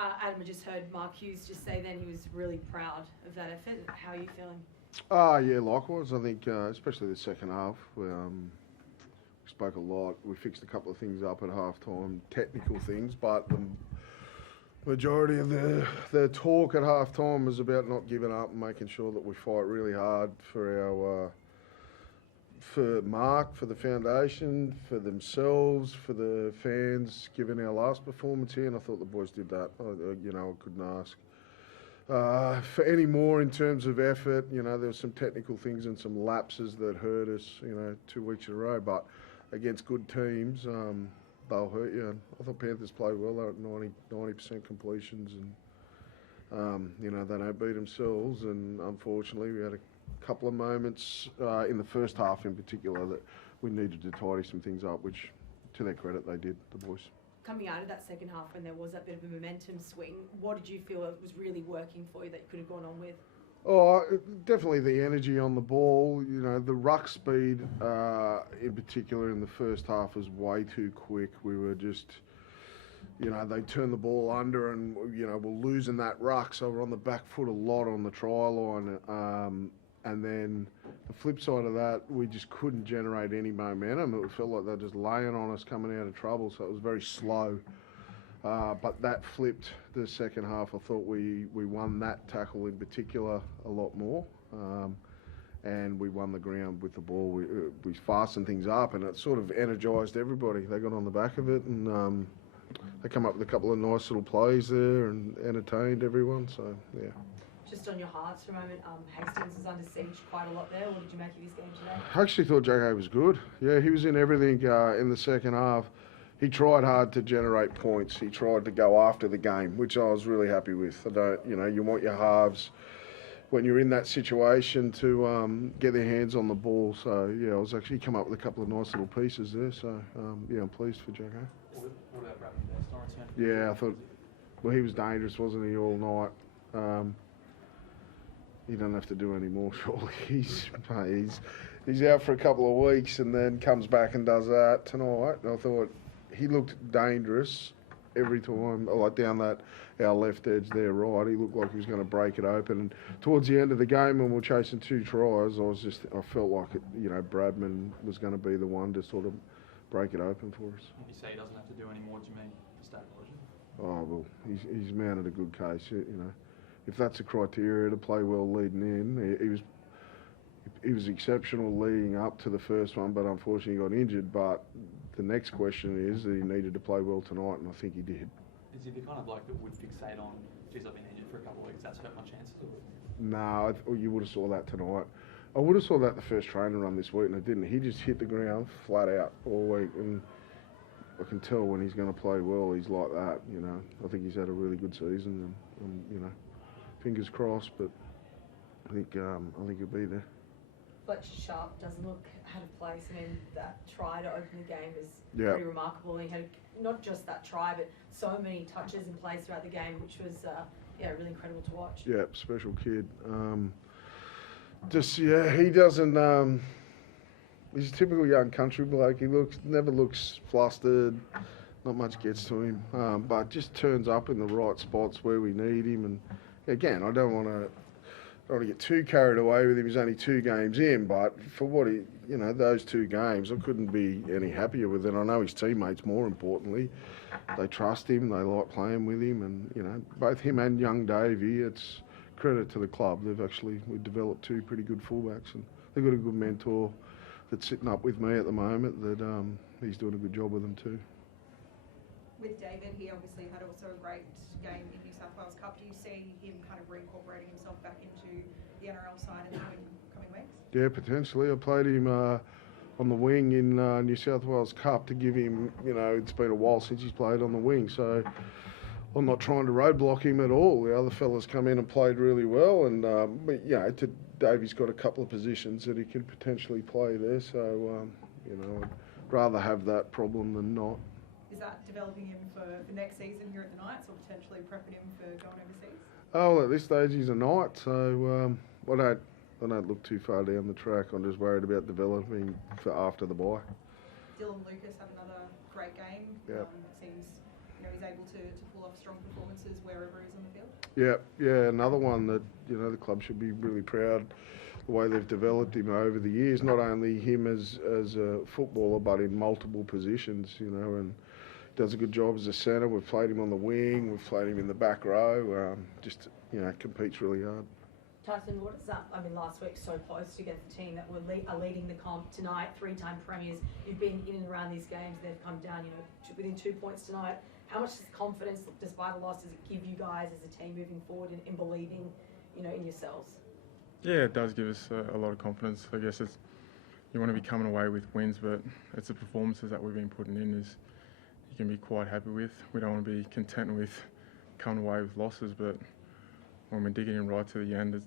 Adam, I just heard Mark Hughes just say then he was really proud of that effort. How are you feeling? Yeah, likewise. I think, especially the second half, we spoke a lot. We fixed a couple of things up at half time, technical things, but the majority of the talk at half time was about not giving up and making sure that we fight really hard for Mark, for the foundation, for themselves, for the fans, given our last performance here, and I thought the boys did that. I couldn't ask for any more in terms of effort. There were some technical things and some lapses that hurt us, 2 weeks in a row, but against good teams, they'll hurt you. I thought Panthers played well. They were at 90% completions, and they don't beat themselves. And unfortunately, we had a couple of moments in the first half, in particular, that we needed to tidy some things up, which, to their credit, they did. The boys. Coming out of that second half, when there was that bit of a momentum swing, what did you feel was really working for you that you could have gone on with? Oh, definitely the energy on the ball. The ruck speed, in particular, in the first half was way too quick. We were just, they turned the ball under, and we're losing that ruck, so we're on the back foot a lot on the try line. And then the flip side of that, we just couldn't generate any momentum. It felt like they were just laying on us coming out of trouble, so it was very slow. But that flipped the second half. I thought we won that tackle in particular a lot more. And we won the ground with the ball. We fastened things up, and it sort of energised everybody. They got on the back of it, and they come up with a couple of nice little plays there and entertained everyone. So, yeah. Just on your hearts for a moment, Hastings is under siege quite a lot there. What did you make of his game today? I actually thought JK was good. Yeah, he was in everything in the second half. He tried hard to generate points. He tried to go after the game, which I was really happy with. You want your halves when you're in that situation to get their hands on the ball. So, yeah, I was actually come up with a couple of nice little pieces there. So, I'm pleased for JK. What about Bradman? Yeah, I thought, well, he was dangerous, wasn't he, all night? He doesn't have to do any more, surely. He's out for a couple of weeks and then comes back and does that tonight. And I thought he looked dangerous every time, like down our left edge there, right. He looked like he was going to break it open. And towards the end of the game, when we were chasing 2 tries, I felt like Bradman was going to be the one to sort of break it open for us. When you say he doesn't have to do any more, do you mean the stat version? Oh well, he's mounted a good case, If that's a criteria to play well leading in, he was exceptional leading up to the first one, but unfortunately he got injured. But the next question is that he needed to play well tonight, and I think he did. Is he the kind of bloke that would fixate on, geez, I've been injured for a couple of weeks, that's hurt my chances? No, you would have saw that tonight. I would have saw that the first training run this week, and it didn't. He just hit the ground flat out all week, and I can tell when he's going to play well, he's like that. I think he's had a really good season, and fingers crossed, but I think he'll be there. Fletcher Sharp doesn't look out of place. I mean, that try to open the game was pretty remarkable. He had not just that try, but so many touches in place throughout the game, which was really incredible to watch. Yeah, special kid. He doesn't. He's a typical young country bloke. He never looks flustered. Not much gets to him, but just turns up in the right spots where we need him. And again, I don't want to get too carried away with him. He's only 2 games in, but for what those 2 games, I couldn't be any happier with it. I know his teammates, more importantly, they trust him, they like playing with him, and both him and young Davey, it's credit to the club. We've developed 2 pretty good fullbacks, and they've got a good mentor that's sitting up with me at the moment. That he's doing a good job with them too. With David, he obviously had also a great game in New South Wales Cup. Do you see him kind of reincorporating himself back into the NRL side in the coming weeks? Yeah, potentially. I played him on the wing in New South Wales Cup to give him, it's been a while since he's played on the wing, so I'm not trying to roadblock him at all. The other fellas come in and played really well, and Davey's got a couple of positions that he could potentially play there, so I'd rather have that problem than not. Is that developing him for next season here at the Knights, or potentially prepping him for going overseas? Oh, well, at this stage he's a Knight, so I don't look too far down the track. I'm just worried about developing for after the bye. Dylan Lucas had another great game. Yep. It seems he's able to pull off strong performances wherever he's on the field. Yeah, another one that, the club should be really proud the way they've developed him over the years. Not only him as a footballer, but in multiple positions, and does a good job as a centre. We've played him on the wing, we've played him in the back row. Competes really hard. Tyson, what is that? I mean, last week so close against the team that are leading the comp tonight, 3-time premiers. You've been in and around these games. They've come down, within 2 points tonight. How much confidence, despite the loss, does it give you guys as a team moving forward in believing, in yourselves? Yeah, it does give us a lot of confidence. I guess you want to be coming away with wins, but it's the performances that we've been putting in is you can be quite happy with. We don't want to be content with coming away with losses, but when we're digging in right to the end,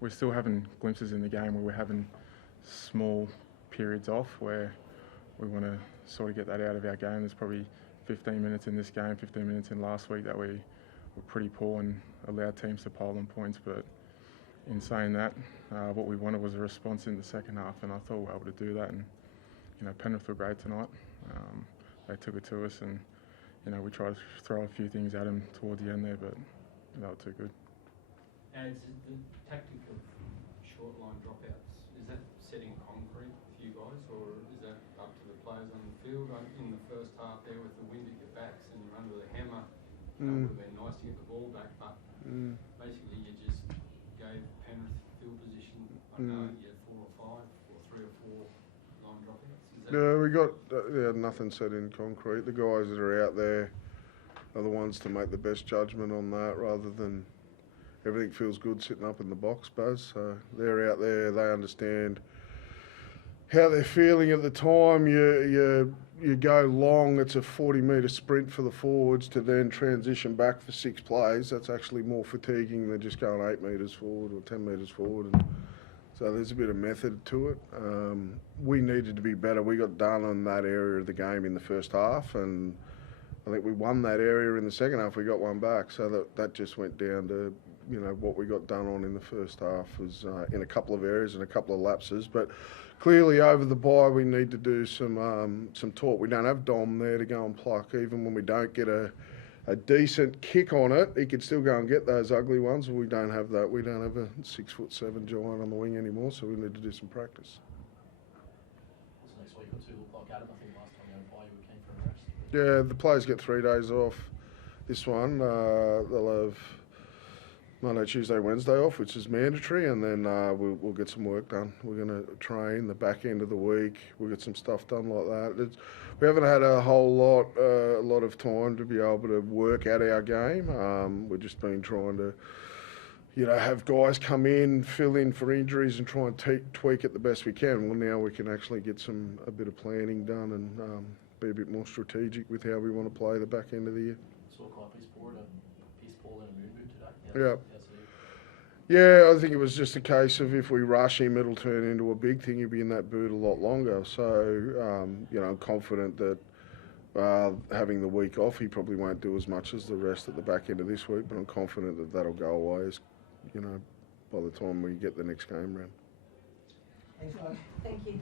we're still having glimpses in the game where we're having small periods off where we want to sort of get that out of our game. There's probably 15 minutes in this game, 15 minutes in last week that we were pretty poor and allowed teams to pile on points. But in saying that, what we wanted was a response in the second half, and I thought we were able to do that. And Penrith were great tonight. They took it to us, and we tried to throw a few things at them towards the end there, but they were too good. And is the tactic of short line dropouts, is that setting concrete for you guys, or is that up to the players on the field? In the first half there with the wind at your backs and you're under the hammer, it would have been nice to get the ball back, but basically you just gave Penrith field position, I know you had 4 or 5 or 3 or 4 line dropouts. We got nothing set in concrete. The guys that are out there are the ones to make the best judgment on that, rather than everything feels good sitting up in the box, Buzz. So they're out there, they understand how they're feeling at the time. You go long, it's a 40-metre sprint for the forwards to then transition back for 6 plays. That's actually more fatiguing than just going 8 metres forward or 10 metres forward. And so there's a bit of method to it. We needed to be better. We got done on that area of the game in the first half, and I think we won that area in the second half. We got one back, so that just went down to what we got done on in the first half was in a couple of areas and a couple of lapses. But clearly over the bye we need to do some talk. We don't have Dom there to go and pluck. Even when we don't get a decent kick on it, he could still go and get those ugly ones. We don't have that. We don't have a 6'7" giant on the wing anymore, so we need to do some practice. What's the next week or two look like, Adam? I think last time you had a bye you were keen for a rest. Yeah, the players get 3 days off. This one, they'll have Monday, Tuesday, Wednesday off, which is mandatory, and then we'll get some work done. We're going to train the back end of the week. We'll get some stuff done like that. We haven't had a lot of time to be able to work at our game. We've just been trying to, have guys come in, fill in for injuries, and try and tweak it the best we can. Well, now we can actually get a bit of planning done and be a bit more strategic with how we want to play the back end of the year. So quite piss poor in a mood today. Yeah. Yeah, I think it was just a case of if we rush him, it'll turn into a big thing. He'll be in that boot a lot longer. So, I'm confident that having the week off, he probably won't do as much as the rest at the back end of this week, but I'm confident that that'll go away, by the time we get the next game round. Thank you.